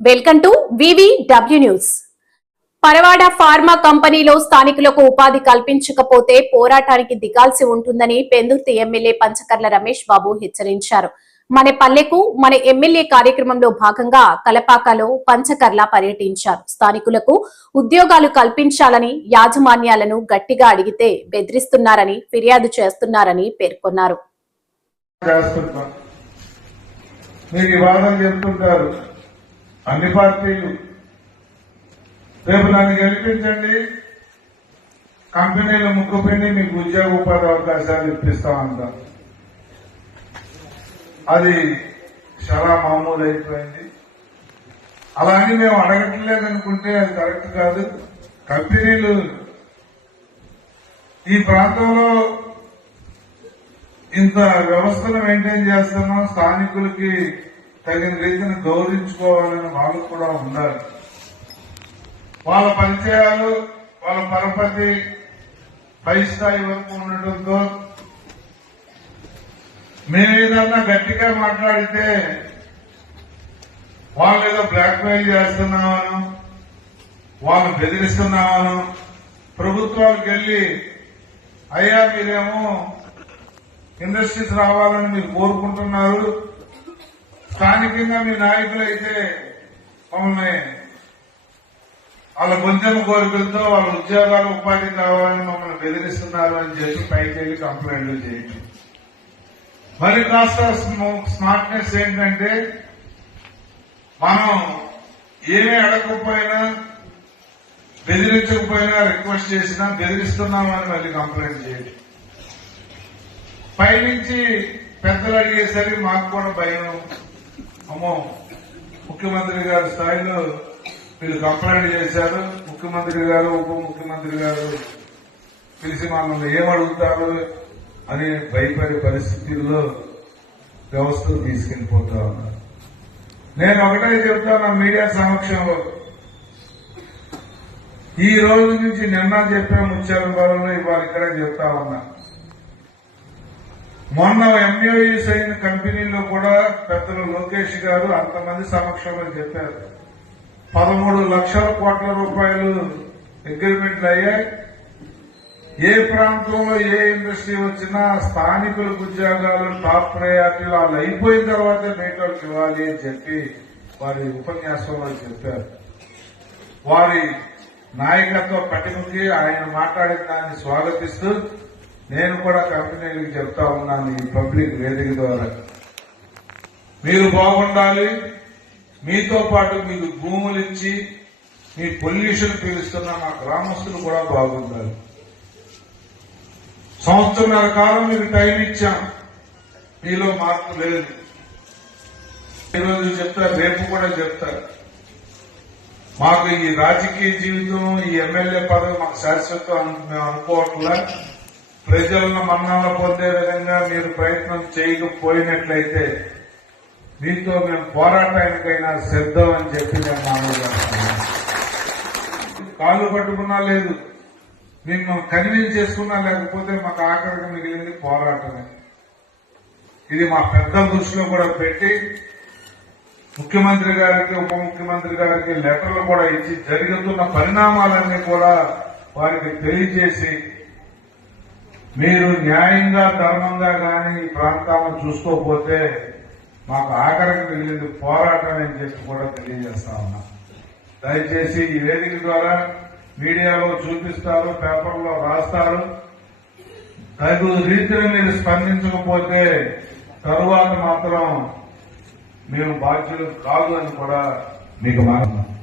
Welcome to V V W news. Paravada pharma కంపెనీలో స్థానికులకు ఉపాధి కల్పించకపోతే పోరాటానికి దిగాల్సి ఉంటుందని పెందుర్తి ఎమ్మెల్యే పంచకర్ల రమేష్ బాబు హెచ్చరించారు. మన పల్లెకు మన ఎమ్మెల్యే కార్యక్రమంలో భాగంగా కలపాకలో పంచకర్ల పర్యటించారు. స్థానికులకు ఉద్యోగాలు కల్పించాలని యాజమాన్యాలను గట్టిగా అడిగితే బెదిరిస్తున్నారని ఫిర్యాదు చేస్తున్నారని పేర్కొన్నారు చేస్తుంటాం మీకు ఈ వాదన చెప్తుంటారు అన్ని పార్టీలు. రేపు దాన్ని గెలిపించండి. కంపెనీలు ముక్కుపిండి మీకు ఉద్యోగ ఉపాధి అవకాశాలు ఇప్పిస్తామంటాం అది చాలా మామూలు అయిపోయింది అలా అని మేము అడగట్లేదు అనుకుంటే అది కరెక్ట్ కాదు. కంపెనీలు ఈ ప్రాంతంలో ఇంత వ్యవస్థను మెయింటైన్ చేస్తున్నాం. స్థానికులకి తగిన రీతిని గౌరవించుకోవాలని వాళ్ళు కూడా ఉండాలి వాళ్ళ పరిచయాలు వాళ్ళ పరపతి పై స్థాయి వరకు ఉండటంతో మేము ఏదన్నా గట్టిగా మాట్లాడితే వాళ్ళు ఏదో బ్లాక్మెయిల్ చేస్తున్నామను వాళ్ళు బెదిరిస్తున్నామను ప్రభుత్వాలకు వెళ్ళి అయ్యా మీరేమో ఇండస్ట్రీస్ రావాలని మీరు కోరుకుంటున్నారు స్థానికంగా మీ నాయకులు అయితే మమ్మల్ని వాళ్ళ కొంచెం కోరికలతో వాళ్ళ ఉద్యోగాలు ఉపాధి కావాలని మమ్మల్ని బెదిరిస్తున్నారు అని చెప్పి పైకి వెళ్ళి కంప్లైంట్లు చేయండి మరి కాస్త స్మార్ట్నెస్ ఏంటంటే మనం ఏమీ అడగకపోయినా బెదిరించకపోయినా రిక్వెస్ట్ చేసినా బెదిరిస్తున్నామని మళ్ళీ కంప్లైంట్ చేయండి పైనుంచి పెద్దలు అడిగేసరికి మాకు కూడా భయం. అమ్మో ముఖ్యమంత్రి గారి స్థాయిలో మీరు కంప్లైంట్ చేశారు. ముఖ్యమంత్రి గారు ఉప ముఖ్యమంత్రి గారు పిలిచి మనల్ని ఏమడుగుతారు అని భయపడే పరిస్థితుల్లో వ్యవస్థలు తీసుకెళ్ళిపోతా ఉన్నారు. నేను ఒకటే చెప్తాను మీడియా సమక్షంలో. ఈ రోజు నుంచి నిన్న చెప్పే ముత్యాల బాబులో ఇవాళ ఇక్కడే చెప్తా ఉన్నా. మొన్న ఎంఏఈస్ అయిన కంపెనీలో కూడా పెద్దలు లోకేష్ గారు అంతమంది సమక్షంలో చెప్పారు. పదమూడు లక్షల కోట్ల రూపాయలు అగ్రిమెంట్లు అయ్యాయి. ఏ ప్రాంతంలో ఏ ఇండస్ట్రీ వచ్చినా స్థానికులకు ఉద్యోగాలు టాప్ ప్రయారిటీలు వాళ్ళు అయిపోయిన తర్వాతే బయటకు ఇవ్వాలి అని చెప్పి వారి ఉపన్యాసంలో చెప్పారు. వారి నాయకత్వ పటిమకి ఆయన మాట్లాడిన దాన్ని స్వాగతిస్తూ నేను కూడా కంపెనీలకు చెప్తా ఉన్నాను ఈ పబ్లిక్ వేదిక ద్వారా. మీరు బాగుండాలి. మీతో పాటు మీకు భూములు ఇచ్చి మీ పొల్యూషన్ పీలుస్తున్న మా గ్రామస్తులు కూడా బాగుండాలి. సంవత్సరాల కాలం మీకు టైం ఇచ్చాం. మీలో మార్పు లేదు. ఈరోజు చెప్తారు రేపు కూడా చెప్తారు మాకు ఈ రాజకీయ జీవితం ఈ ఎమ్మెల్యే పదవి మాకు శాశ్వతం మేము అనుకోవట్లా. ప్రజలను మన్నాలు పొందే విధంగా మీరు ప్రయత్నం చేయకపోయినట్లయితే మీతో మేము పోరాటానికైనా సిద్ధం అని చెప్పి నేను మామూలుగా కాళ్ళు పట్టుకున్నా లేదు మేము కన్విన్స్ చేసుకున్నా లేకపోతే మాకు ఆఖరికి మిగిలింది పోరాటమే. ఇది మా పెద్దల దృష్టిలో కూడా పెట్టి ముఖ్యమంత్రి గారికి ఉప ముఖ్యమంత్రి గారికి లెటర్లు కూడా ఇచ్చి జరుగుతున్న పరిణామాలన్నీ కూడా వారికి తెలియజేసి మీరు న్యాయంగా ధర్మంగా కానీ ఈ ప్రాంతాలను చూసుకోకపోతే మాకు ఆఖరికి మిగిలింది పోరాటం అని చెప్పి కూడా తెలియజేస్తా ఉన్నా. దయచేసి ఈ వేదిక ద్వారా మీడియాలో చూపిస్తారు పేపర్లో రాస్తారు. తగు రీతిలో మీరు స్పందించకపోతే తరువాత మాత్రం మేము బాధ్యులు కాదు అని కూడా మీకు మాట్లాడుతున్నాం